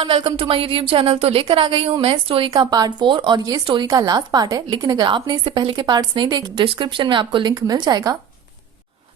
Everyone, welcome to my YouTube channel. तो लेकर आ गई हूँ मैं स्टोरी का पार्ट 4 और ये स्टोरी का लास्ट पार्ट है। लेकिन अगर आपने इससे पहले के पार्ट्स नहीं देखे, डिस्क्रिप्शन में आपको लिंक मिल जाएगा।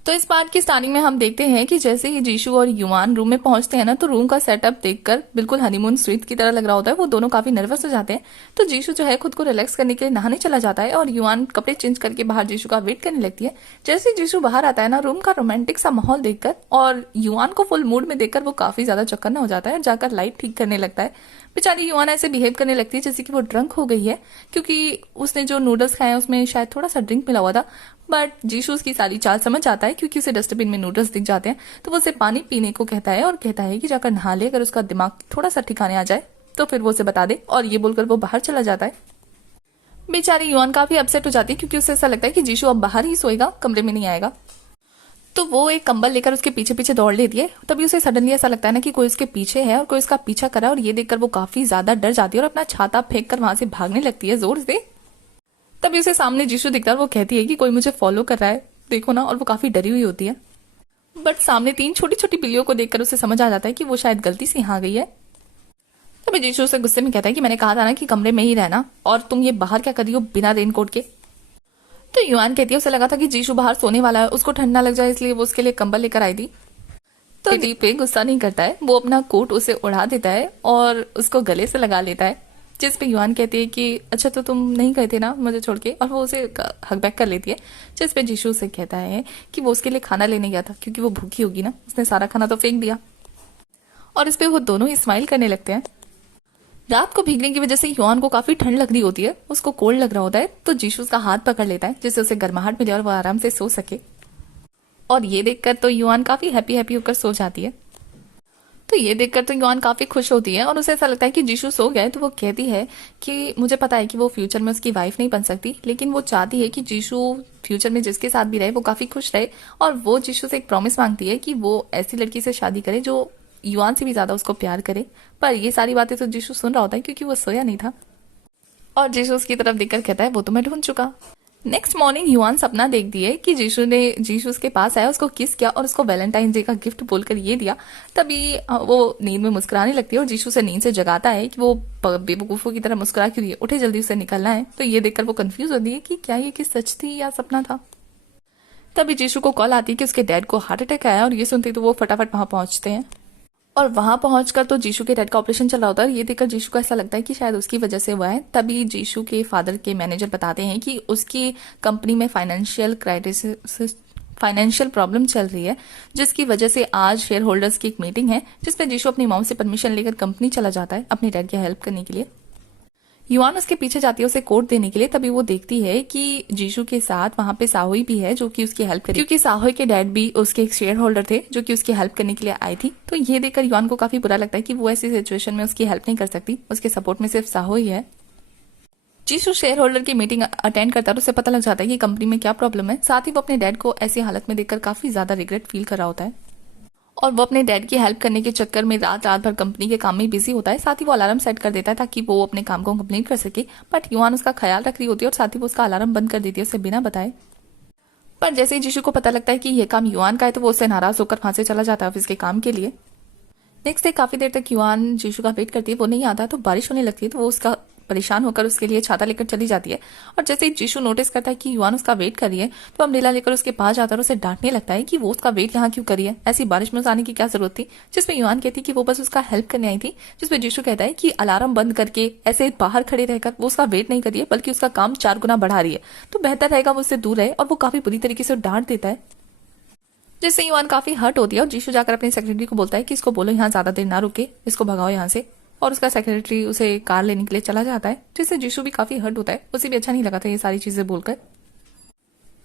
तो इस पार्ट की स्टार्टिंग में हम देखते हैं कि जैसे ही जीशु और युआन रूम में पहुंचते हैं ना, तो रूम का सेटअप देखकर बिल्कुल हनीमून स्वीट की तरह लग रहा होता है। वो दोनों काफी नर्वस हो जाते हैं। तो जीशु जो है खुद को रिलैक्स करने के लिए नहाने चला जाता है और युआन कपड़े चेंज करके बाहर जीशु का वेट करने लगती है। जैसे ही जीशु बाहर आता है ना, रूम का रोमांटिक सा माहौल देखकर और युआन को फुल मूड में देखकर वो काफी ज्यादा चौकन्ना हो जाता है और जाकर लाइट ठीक करने लगता है। बेचारी युआन ऐसे बिहेव करने लगती है जैसे कि वो ड्रंक हो गई है, क्योंकि उसने जो नूडल्स खाए उसमें शायद थोड़ा सा ड्रिंक मिला हुआ था। बट जीशु उसकी सारी चाल समझ जाता है, क्योंकि उसे डस्टबिन में नूडल्स दिख जाते हैं। तो वो उसे पानी पीने को कहता है और कहता है कि जाकर नहा ले, अगर उसका दिमाग थोड़ा सा ठिकाने आ जाए तो फिर वो उसे बता दे। और ये बोलकर वो बाहर चला जाता है। बेचारी युआन काफी अपसेट हो जाती है, क्योंकि उसे ऐसा लगता है कि जीशु अब बाहर ही सोएगा, कमरे में नहीं आएगा। तो वो एक कंबल लेकर उसके पीछे पीछे दौड़ लेती है। तभी उसे सडनली ऐसा लगता है ना कि कोई उसके पीछे है और कोई उसका पीछा कर रहा है। और ये देखकर वो काफी ज्यादा डर जाती है और अपना छाता फेंक कर वहां से भागने लगती है जोर से। तभी उसे सामने जीशु दिखता है और वो कहती है कि कोई मुझे फॉलो कर रहा है, देखो ना। और वो काफी डरी हुई होती है। बट सामने 3 छोटी छोटी बिल्लियों को देखकर उसे समझ आ जाता है कि वो शायद गलती से यहाँ गई है। तभी जीशु उसे गुस्से में कहता है कि मैंने कहा था ना कि कमरे में ही रहना, और तुम ये बाहर क्या कर रही हो बिना रेनकोट के। तो युआन कहती है उसे लगा था कि जीशु बाहर सोने वाला है, उसको ठंड ना लग जाए, इसलिए वो उसके लिए कंबल लेकर आई थी। तो दीप पे गुस्सा नहीं करता है, वो अपना कोट उसे उड़ा देता है और उसको गले से लगा लेता है। जिस पे युआन कहती है कि अच्छा तो तुम नहीं गए थे ना मुझे छोड़ के, और वो उसे हक बैक कर लेती है। जिस पे जीशु उसे कहता है कि वो उसके लिए खाना लेने गया था, क्योंकि वो भूखी होगी ना, उसने सारा खाना तो फेंक दिया। और इस पे वो दोनों ही स्माइल करने लगते हैं। रात को भीगने की वजह से युआन को काफी ठंड लग रही होती है, उसको कोल्ड लग रहा होता है। तो जीशु उसका हाथ पकड़ लेता है जिससे उसे गर्माहट मिले और वो आराम से सो सके। और ये देखकर तो युआन काफी हैप्पी हैप्पी होकर सो जाती है। तो ये देखकर तो युआन काफी खुश होती है और उसे ऐसा लगता है कि जीशु सो गए। तो वो कहती है कि मुझे पता है कि वो फ्यूचर में उसकी वाइफ नहीं बन सकती, लेकिन वो चाहती है कि जीशु फ्यूचर में जिसके साथ भी रहे वो काफी खुश रहे। और वो जीशु से एक प्रॉमिस मांगती है कि वो ऐसी लड़की से शादी करे जो युआन से भी ज्यादा उसको प्यार करे। पर ये सारी बातें तो जीशु सुन रहा होता है, क्योंकि वो सोया नहीं था। और जीशु उसकी तरफ देखकर कहता है वो तो मैं ढूंढ चुका। नेक्स्ट मॉर्निंग युआन सपना देखती है कि जीशु उसके पास आया, उसको किस किया और उसको वैलेंटाइन डे का गिफ्ट बोलकर ये दिया। तभी वो नींद में मुस्कुराने लगती है और जीशु से नींद से जगाता है कि वो बेवकूफों की तरह मुस्कुरा क्यों रही है, उठे जल्दी, उसे निकलना है। तो ये देखकर वो कंफ्यूज होती है कि क्या ये किस सच थी या सपना था। तभी जीशु को कॉल आती है कि उसके डैड को हार्ट अटैक आया, और ये सुनते तो वो फटाफट वहां पहुंचते हैं। और वहां पहुंचकर तो जीशु के डैड का ऑपरेशन चल रहा होता है। ये देखकर जीशु को ऐसा लगता है कि शायद उसकी वजह से हुआ है। तभी जीशु के फादर के मैनेजर बताते हैं कि उसकी कंपनी में फाइनेंशियल प्रॉब्लम चल रही है, जिसकी वजह से आज शेयर होल्डर्स की एक मीटिंग है, जिसमें जीशु अपनी मॉम से परमिशन लेकर कंपनी चला जाता है अपने डैड की हेल्प करने के लिए। युआन उसके पीछे जाती है उसे कोट देने के लिए। तभी वो देखती है कि जीशु के साथ वहां पे साहोई भी है जो कि उसकी हेल्प करेगी, क्योंकि साहोई के डैड भी उसके एक शेयर होल्डर थे जो कि उसकी हेल्प करने के लिए आई थी। तो ये देखकर युआन को काफी बुरा लगता है कि वो ऐसी सिचुएशन में उसकी हेल्प नहीं कर सकती, उसके सपोर्ट में सिर्फ साहोई है। जीशु शेयर होल्डर की मीटिंग अटेंड करता है और उसे पता लग जाता है कि कंपनी में क्या प्रॉब्लम है। साथ ही वो अपने डैड को ऐसी हालत में देखकर काफी ज्यादा रिग्रेट फील कर रहा होता है। और वो अपने डैड की हेल्प करने के चक्कर में रात रात भर कंपनी के काम में बिजी होता है। साथ ही वो अलार्म सेट कर देता है ताकि वो अपने काम को कंप्लीट कर सके। बट युआन उसका ख्याल रख रही होती है और साथ ही वो उसका अलार्म बंद कर देती है उसे बिना बताए। पर जैसे ही जीशु को पता लगता है कि ये काम युआन का है, तो वो उससे नाराज होकर वहां से चला जाता है ऑफिस के काम के लिए। नेक्स्ट डे काफी देर तक युआन जीशु का वेट करती है, वो नहीं आता। तो बारिश होने लगती है, तो वो उसका परेशान होकर उसके लिए छाता लेकर चली जाती है। और जैसे ही जीशु नोटिस करता है कि युआन उसका वेट कर रही है, तो अम्ब्रेला लेकर उसके पास जाता है और उसे डांटने लगता है कि वो उसका वेट यहाँ क्यों करी है, ऐसी बारिश में आने की क्या जरूरत थी। जिसमें युआन कहती है कि वो बस उसका हेल्प करने आई थी। जिसमें जीशु कहता है कि अलार्म बंद करके ऐसे बाहर खड़े रहकर वो उसका वेट नहीं कर रही है, बल्कि उसका काम 4 गुना बढ़ा रही है, तो बेहतर रहेगा वो उससे दूर रहे। और वो काफी बुरी तरीके से डांट देता है, जिससे युआन काफी हर्ट होती है। और जीशु जाकर अपने सेक्रेटरी को बोलता है कि इसको बोलो यहाँ ज्यादा देर ना रुके, इसको भगाओ यहाँ से। और उसका सेक्रेटरी उसे कार लेने के लिए चला जाता है, जिससे जीशु भी काफी हर्ट होता है। उसे भी अच्छा नहीं लगा था ये सारी चीजें बोलकर।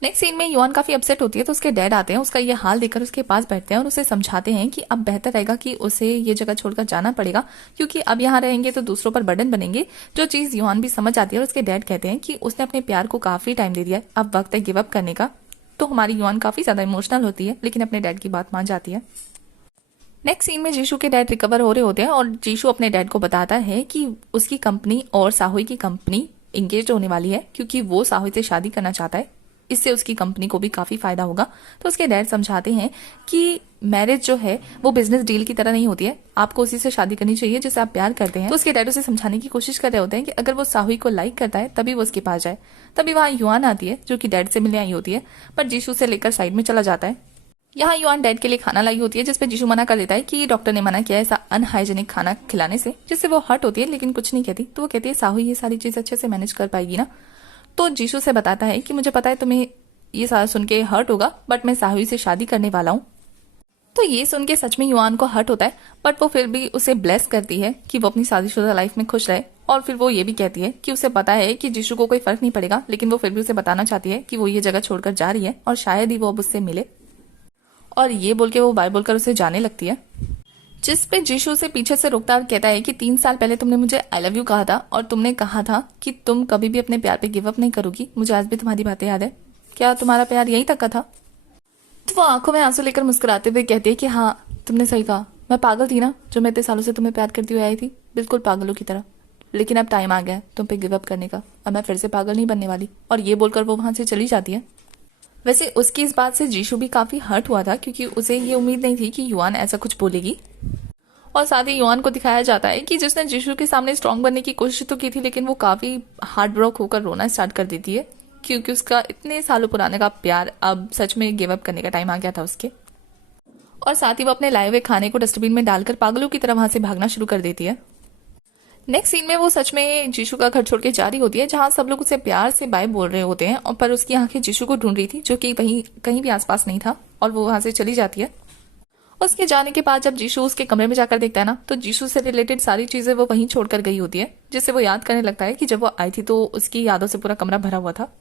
नेक्स्ट सीन में युआन काफी अपसेट होती है, तो उसके डैड आते हैं, उसका ये हाल देखकर उसके पास बैठते हैं और उसे समझाते हैं कि अब बेहतर रहेगा कि उसे ये जगह छोड़कर जाना पड़ेगा, क्योंकि अब यहाँ रहेंगे तो दूसरों पर बर्डन बनेंगे। जो चीज युआन भी समझ आती है। और उसके डैड कहते हैं कि उसने अपने प्यार को काफी टाइम दे दिया है, अब वक्त है गिव अप करने का। तो हमारी युआन काफी ज्यादा इमोशनल होती है, लेकिन अपने डैड की बात मान जाती है। नेक्स्ट सीन में जीशु के डैड रिकवर हो रहे होते हैं और जीशु अपने डैड को बताता है कि उसकी कंपनी और साहोई की कंपनी एंगेज होने वाली है, क्योंकि वो साहोई से शादी करना चाहता है। इससे उसकी कंपनी को भी काफी फायदा होगा। तो उसके डैड समझाते हैं कि मैरिज जो है वो बिजनेस डील की तरह नहीं होती है, आपको उसी से शादी करनी चाहिए जिसे आप प्यार करते हैं। तो उसके डैड उसे समझाने की कोशिश कर रहे होते हैं कि अगर वो साहुई को लाइक करता है तभी वो उसके पास जाए। तभी वहाँ युआन आती है जो कि डैड से मिलने आई होती है, पर जीशु से लेकर साइड में चला जाता है। यहाँ युआन डैड के लिए खाना लाई होती है, जिसपे जीशु मना कर देता है कि डॉक्टर ने मना किया है ऐसा अनहाइजेनिक खाना खिलाने से, जिससे वो हर्ट होती है लेकिन कुछ नहीं कहती। तो वो कहती है साहुई ये सारी चीज अच्छे से मैनेज कर पाएगी ना। तो जीशु से बताता है कि मुझे पता है तुम्हें ये सारा सुन के हर्ट होगा, बट मैं साहुई से शादी करने वाला हूँ। तो ये सुन के सच में युआन को हर्ट होता है, बट वो फिर भी उसे ब्लेस करती है कि वो अपनी शादीशुदा लाइफ में खुश रहे। और फिर वो ये भी कहती है कि उसे पता है कि जीशु को कोई फर्क नहीं पड़ेगा, लेकिन वो फिर भी उसे बताना चाहती है कि वो ये जगह छोड़कर जा रही है और शायद ही वो अब उससे मिले। और ये बोल के वो बाय बोलकर उसे जाने लगती है, जिस पे जीशु उसे पीछे से रोकता और कहता है कि 3 साल पहले तुमने मुझे आई लव यू कहा था और तुमने कहा था कि तुम कभी भी अपने प्यार पे गिव अप नहीं करोगी। मुझे आज भी तुम्हारी बातें याद है। क्या तुम्हारा प्यार यहीं तक का था? तो वो आंखों में आंसू लेकर मुस्कुराते हुए कहती है कि हाँ तुमने सही कहा, मैं पागल थी ना जो मैं इतने सालों से तुम्हें प्यार करती हुई आई थी, बिल्कुल पागलों की तरह। लेकिन अब टाइम आ गया है तुम पे गिव अप करने का, अब मैं फिर से पागल नहीं बनने वाली। और ये बोलकर वो वहां से चली जाती है। वैसे उसकी इस बात से जीशु भी काफी हर्ट हुआ था, क्योंकि उसे ये उम्मीद नहीं थी कि युआन ऐसा कुछ बोलेगी। और साथ ही युआन को दिखाया जाता है कि जिसने जीशु के सामने स्ट्रांग बनने की कोशिश तो की थी, लेकिन वो काफी हार्ट ब्रोक होकर रोना स्टार्ट कर देती है, क्योंकि उसका इतने सालों पुराने का प्यार अब सच में गिव अप करने का टाइम आ गया था उसके। और साथ ही वो अपने लाए हुए खाने को डस्टबिन में डालकर पागलों की तरह वहां से भागना शुरू कर देती है। नेक्स्ट सीन में वो सच में जीशु का घर छोड़ के जा रही होती है, जहां सब लोग उसे प्यार से बाय बोल रहे होते हैं, और पर उसकी आंखें जीशु को ढूंढ रही थी जो कि वहीं कहीं भी आसपास नहीं था, और वो वहां से चली जाती है। उसके जाने के बाद जब जीशु उसके कमरे में जाकर देखता है ना, तो जीशु से रिलेटेड सारी चीजें वो वहीं छोड़कर गई होती है, जिससे वो याद करने लगता है कि जब वो आई थी तो उसकी यादों से पूरा कमरा भरा हुआ था।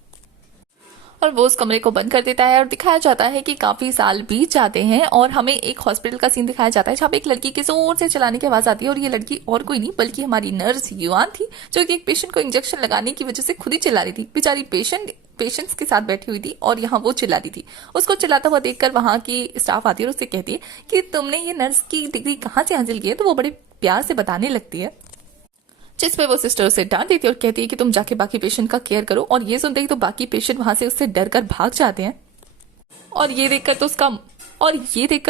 और वो उस कमरे को बंद कर देता है और दिखाया जाता है कि काफी साल बीत जाते हैं और हमें एक हॉस्पिटल का सीन दिखाया जाता है, जहाँ पे एक लड़की के जोर से चलाने की आवाज आती है। और ये लड़की और कोई नहीं बल्कि हमारी नर्स युआन थी, जो कि एक पेशेंट को इंजेक्शन लगाने की वजह से खुद ही चिल्ला रही थी। बेचारी पेशेंट्स के साथ बैठी हुई थी और यहाँ वो चिल्ला रही थी। उसको चिल्लाता हुआ देखकर वहां की स्टाफ आती है और उससे कहती है कि तुमने ये नर्स की डिग्री कहाँ से हासिल की है। तो वो बड़े प्यार से बताने लगती है, जिस पे वो सिस्टर उसे डांट देती है और कहती है कि तुम जाके बाकी पेशेंट का केयर करो। और ये सुनते ही तो बाकी पेशेंट वहां से उससे डर कर भाग जाते हैं। और ये देखकर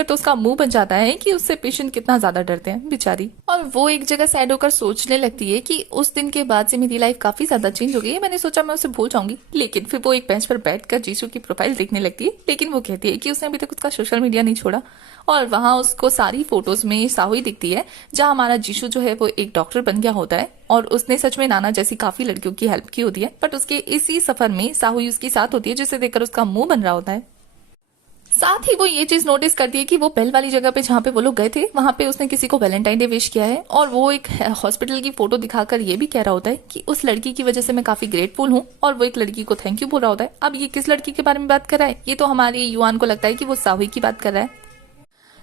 तो उसका मुंह बन जाता है कि उससे पेशेंट कितना ज्यादा डरते हैं बेचारी। और वो एक जगह सैड होकर सोचने लगती है कि उस दिन के बाद से मेरी लाइफ काफी ज्यादा चेंज हो गई है। मैंने सोचा मैं उसे भूल जाऊंगी, लेकिन फिर वो एक बेंच पर बैठकर जीशु की प्रोफाइल देखने लगती है। लेकिन वो कहती है कि उसने अभी तक उसका सोशल मीडिया नहीं छोड़ा। और वहां उसको सारी फोटोज में साहुई दिखती है, जहां हमारा जीशु जो है वो एक डॉक्टर बन गया होता है और उसने सच में नाना जैसी काफी लड़कियों की हेल्प की होती है। बट उसके इसी सफर में साहुई उसके साथ होती है, जिसे देखकर उसका मुंह बन रहा होता है। साथ ही वो ये चीज नोटिस करती है कि वो बेल वाली जगह पे जहाँ पे वो लोग गए थे, वहां पे उसने किसी को वैलेंटाइन डे विश किया है। और वो एक हॉस्पिटल की फोटो दिखाकर ये भी कह रहा होता है कि उस लड़की की वजह से मैं काफी ग्रेटफुल हूँ, और वो एक लड़की को थैंक यू बोल रहा होता है। अब ये किस लड़की के बारे में बात कर रहा है? ये तो हमारी युआन को लगता है कि वो साहुई की बात कर रहा है।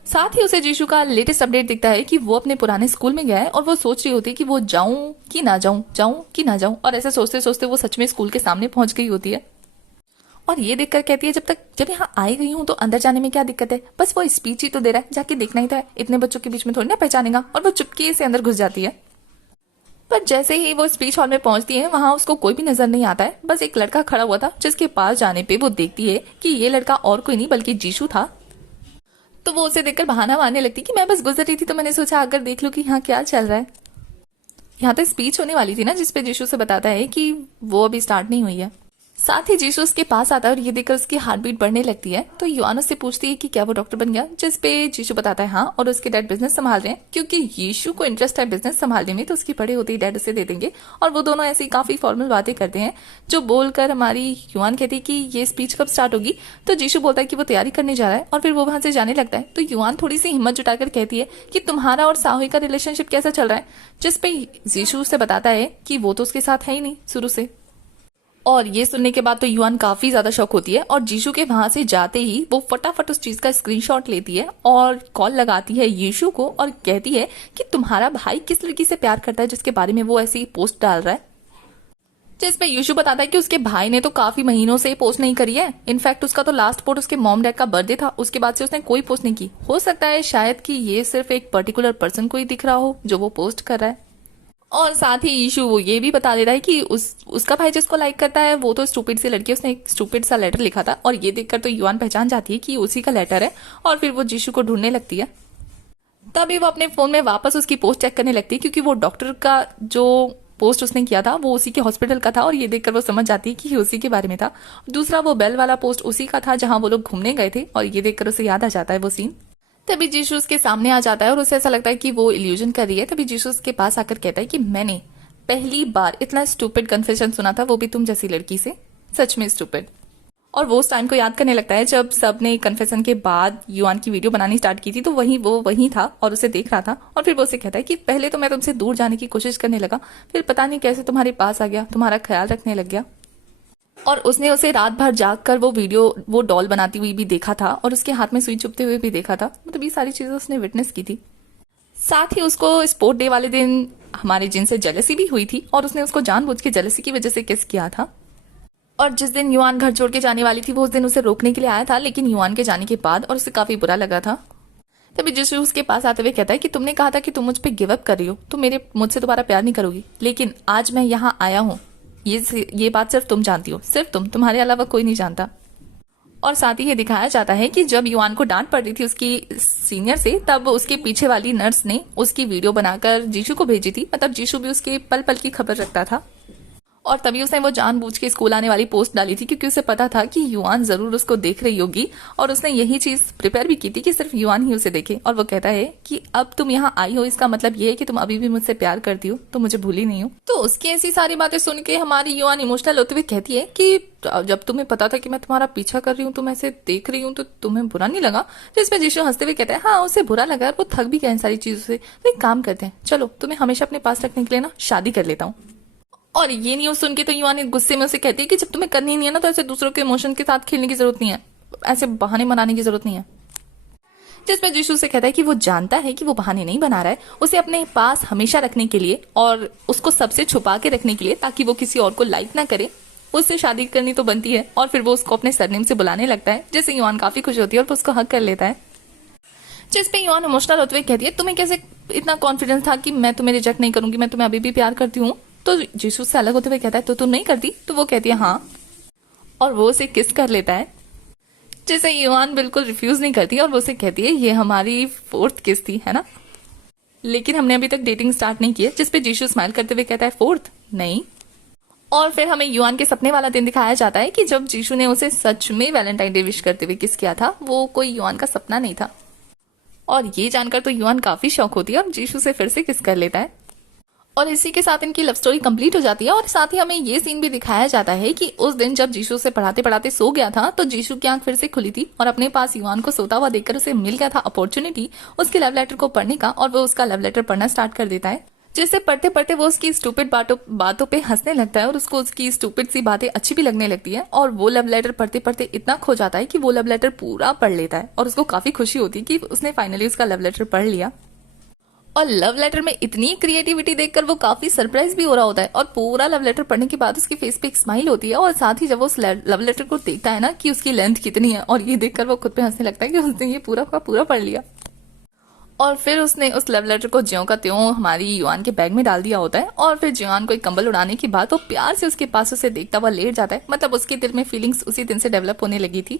साथ ही उसे जीशु का लेटेस्ट अपडेट दिखता है कि वो अपने पुराने स्कूल में गया है, और वो सोच रही होती है कि वो जाऊं कि ना जाऊं, जाऊं कि ना जाऊं। और ऐसे सोचते सोचते वो सच में स्कूल के सामने पहुंच गई होती है। और ये देखकर कहती है जब यहाँ आई गई हूँ तो अंदर जाने में क्या दिक्कत है, बस वो स्पीच ही तो दे रहा है, जाके देखना ही था, इतने बच्चों के बीच में थोड़ी ना पहचानेगा। और वो चुपके से अंदर घुस जाती है। पर जैसे ही वो स्पीच हॉल में पहुंचती है, वहां उसको कोई भी नजर नहीं आता है, बस एक लड़का खड़ा हुआ था, जिसके पास जाने पे वो देखती है कि ये लड़का और कोई नहीं बल्कि जीशु था। तो वो उसे देखकर बहाना मारने लगती कि मैं बस गुजर रही थी तो मैंने सोचा आकर देख लूं कि यहाँ क्या चल रहा है। यहाँ तो स्पीच होने वाली थी ना, जिसपे जीशु से बताता है कि वो अभी स्टार्ट नहीं हुई है। साथ ही जीशु उसके पास आता है और ये देखकर उसकी हार्ट बीट बढ़ने लगती है। तो युआन उससे पूछती है कि क्या वो डॉक्टर बन गया, जिस पे जीशु बताता है हाँ, और उसके डैड बिजनेस संभाल रहे हैं, क्योंकि यीशु को इंटरेस्ट है बिजनेस संभालने में, तो उसकी बड़े होते ही डैड उसे दे देंगे। और वो दोनों ऐसी काफी फॉर्मल बातें करते हैं, जो बोलकर हमारी युआन कहती है कि ये स्पीच कब स्टार्ट होगी। तो जीशु बोलता है कि वो तैयारी करने जा रहा है, और फिर वो वहां से जाने लगता है। तो युआन थोड़ी सी हिम्मत जुटाकर कहती है कि तुम्हारा और साहुई का रिलेशनशिप कैसा चल रहा है, जिस पे जीशु से बताता है कि वो तो उसके साथ है ही नहीं शुरू से। और ये सुनने के बाद तो युआन काफी ज्यादा शॉक होती है, और जीशु के वहां से जाते ही वो फटाफट उस चीज का स्क्रीनशॉट लेती है और कॉल लगाती है यीशु को और कहती है कि तुम्हारा भाई किस लड़की से प्यार करता है जिसके बारे में वो ऐसी पोस्ट डाल रहा है। जिसपे यीशु बताता है कि उसके भाई ने तो काफी महीनों से पोस्ट नहीं करी है। इनफैक्ट उसका तो लास्ट पोस्ट उसके मॉम डैड का बर्थडे था, उसके बाद से उसने कोई पोस्ट नहीं की। हो सकता है शायद कि ये सिर्फ एक पर्टिकुलर पर्सन को ही दिख रहा हो जो वो पोस्ट कर रहा है। और साथ ही ईशू वो ये भी बता दे रहा है कि उसका भाई जिसको लाइक करता है वो तो स्टूपिड सी लड़की है, उसने एक स्टूपिड सा लेटर लिखा था। और ये देखकर तो युआन पहचान जाती है कि उसी का लेटर है और फिर वो जीशू को ढूंढने लगती है। तभी वो अपने फोन में वापस उसकी पोस्ट चेक करने लगती है, क्योंकि वो डॉक्टर का जो पोस्ट उसने किया था वो उसी के हॉस्पिटल का था और ये देखकर वो समझ जाती है कि उसी के बारे में था। दूसरा वो बेल वाला पोस्ट उसी का था जहां वो लोग घूमने गए थे और ये देखकर उसे याद आ जाता है वो सीन। तभी जीशू उसके सामने आ जाता है और उसे ऐसा लगता है कि वो इल्यूजन कर रही है। तभी जीशू उसके पास आकर कहता है कि मैंने पहली बार इतना स्टूपिड कन्फेशन सुना था, वो भी तुम जैसी लड़की से, सच में स्टूपिड। और वो उस टाइम को याद करने लगता है जब सबने कन्फेशन के बाद युआन की वीडियो बनानी स्टार्ट की थी, तो वो वही था और उसे देख रहा था। और फिर वो उसे कहता है कि पहले तो मैं तुमसे दूर जाने की कोशिश करने लगा, फिर पता नहीं कैसे तुम्हारे पास आ गया, तुम्हारा ख्याल रखने लग गया। और उसने उसे रात भर जाग कर वो डॉल बनाती हुई भी देखा था और उसके हाथ में सुई चुभते हुए भी देखा था। मतलब ये सारी चीजें उसने विटनेस की थी। साथ ही उसको स्पोर्ट डे वाले दिन हमारे जिन से जेलसी भी हुई थी और उसने उसको जानबूझ के जेलसी की वजह से किस किया था। और जिस दिन युआन घर छोड़ के जाने वाली थी वो उस दिन उसे रोकने के लिए आया था, लेकिन युआन के जाने के बाद, और उसे काफी बुरा लगा था। तभी जिसू उसके पास आते हुए कहता है कि तुमने कहा था कि तुम मुझ पे गिव अप कर रही हो, तुम मुझसे दोबारा प्यार नहीं करोगी, लेकिन आज मैं यहाँ आया हूँ, ये बात सिर्फ तुम जानती हो, सिर्फ तुम्हारे अलावा कोई नहीं जानता। और साथ ही ये दिखाया जाता है कि जब युआन को डांट पड़ रही थी उसकी सीनियर से, तब उसके पीछे वाली नर्स ने उसकी वीडियो बनाकर जीशू को भेजी थी। मतलब जीशू भी उसके पल पल की खबर रखता था और तभी उसने वो जानबूझ के स्कूल आने वाली पोस्ट डाली थी, क्योंकि उसे पता था कि युआन जरूर उसको देख रही होगी और उसने यही चीज प्रिपेयर भी की थी कि सिर्फ युआन ही उसे देखे। और वो कहता है कि अब तुम यहाँ आई हो, इसका मतलब ये है कि तुम अभी भी मुझसे प्यार करती हो, तुम मुझे भूली नहीं हो। तो उसकी ऐसी सारी बातें सुन के हमारी युआन इमोशनल होते हुए कहती है कि जब तुम्हें पता था कि मैं तुम्हारा पीछा कर रही हूँ, तुम ऐसे देख रही हूँ, तो तुम्हें बुरा नहीं लगा? जिसमें जीशू हंसते हुए कहता है हाँ उसे बुरा लगा, वो थक भी गया इन सारी चीजों से, तो एक काम करते हैं, चलो तुम्हें हमेशा अपने पास रखने के लिए ना शादी कर लेता हूँ। और ये न्यूज सुन के तो युआन गुस्से में उसे कहती है कि जब तुम्हें करनी नहीं है ना, तो ऐसे दूसरों के इमोशन के साथ खेलने की जरूरत नहीं है, ऐसे बहाने बनाने की जरूरत नहीं है। जिसमें जीशू से कहता है कि वो जानता है कि वो बहाने नहीं बना रहा है, उसे अपने पास हमेशा रखने के लिए और उसको सबसे छुपा के रखने के लिए, ताकि वो किसी और को लाइक ना करे, उससे शादी करनी तो बनती है। और फिर वो उसको अपने सरनेम से बुलाने लगता है, जिससे युआन काफी खुश होती है और उसको हक कर लेता है। जिसपे युआन इमोशनल होते हुए कहती है तुम्हें कैसे इतना कॉन्फिडेंस था कि मैं तुम्हें रिजेक्ट नहीं करूंगी, मैं तुम्हें अभी भी प्यार करती हूँ। तो जीशू से अलग होते हुए कहता है तो तुम नहीं करती? तो वो कहती है हाँ, और वो उसे किस कर लेता है, जिसे युआन बिल्कुल रिफ्यूज नहीं करती और वो उसे कहती है ये हमारी 4th किस थी, है ना, लेकिन हमने अभी तक डेटिंग स्टार्ट नहीं की है। जिसपे जीशू स्माइल करते हुए कहता है 4th नहीं। और फिर हमें युआन के सपने वाला दिन दिखाया जाता है कि जब जीशू ने उसे सच में वैलेंटाइन डे विश करते हुए किस किया था, वो कोई युआन का सपना नहीं था। और ये जानकर तो युआन काफी शौक होती है और जीशू से फिर से किस कर लेता है। और इसी के साथ इनकी लव स्टोरी कंप्लीट हो जाती है। और साथ ही हमें ये सीन भी दिखाया जाता है कि उस दिन जब जीशू से पढ़ाते पढ़ाते सो गया था, तो जीशू की आंख फिर से खुली थी और अपने पास युआन को सोता हुआ देखकर उसे मिल गया था अपॉर्चुनिटी उसके लव लेटर को पढ़ने का। और वो उसका लव लेटर पढ़ना स्टार्ट कर देता है, जिससे पढ़ते पढ़ते वो उसकी स्टूपिड बातों पे हंसने लगता है और उसको उसकी स्टूपिड सी बातें अच्छी भी लगने लगती है। और वो लव लेटर पढ़ते पढ़ते इतना खो जाता है कि वो लव लेटर पूरा पढ़ लेता है और उसको काफी खुशी होती है कि उसने फाइनली उसका लव लेटर पढ़ लिया। और लव लेटर में इतनी क्रिएटिविटी देखकर वो काफी सरप्राइज भी हो रहा होता है। और पूरा लव लेटर पढ़ने के बाद उसके फेस पे एक स्माइल होती है। और साथ ही जब वो उस लव लेटर को देखता है ना कि उसकी लेंथ कितनी है, और ये देखकर वो खुद पे हंसने लगता है कि उसने ये पूरा का पूरा पढ़ लिया। और फिर उसने उस लव लेटर को ज्यों का त्यों हमारी युआन के बैग में डाल दिया होता है। और फिर युआन को एक कंबल उड़ाने के बाद वो प्यार से उसके पास उसे देखता हुआ लेट जाता है। मतलब उसके दिल में फीलिंग्स उसी दिन से डेवलप होने लगी थी।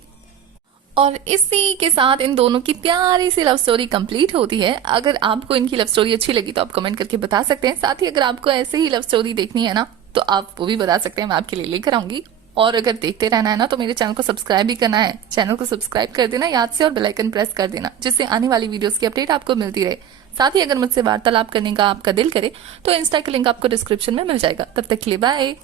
और इसी के साथ इन दोनों की प्यारी सी लव स्टोरी कंप्लीट होती है। अगर आपको इनकी लव स्टोरी अच्छी लगी तो आप कमेंट करके बता सकते हैं। साथ ही अगर आपको ऐसे ही लव स्टोरी देखनी है ना, तो आप वो भी बता सकते हैं, मैं आपके लिए लेकर आऊंगी। और अगर देखते रहना है ना, तो मेरे चैनल को सब्सक्राइब भी करना है। चैनल को सब्सक्राइब कर देना याद से और बेल आइकन प्रेस कर देना, जिससे आने वाली वीडियोस की अपडेट आपको मिलती रहे। साथ ही अगर मुझसे वार्तालाप करने का आपका दिल करे तो इंस्टा का लिंक आपको डिस्क्रिप्शन में मिल जाएगा। तब तक के लिए बाय।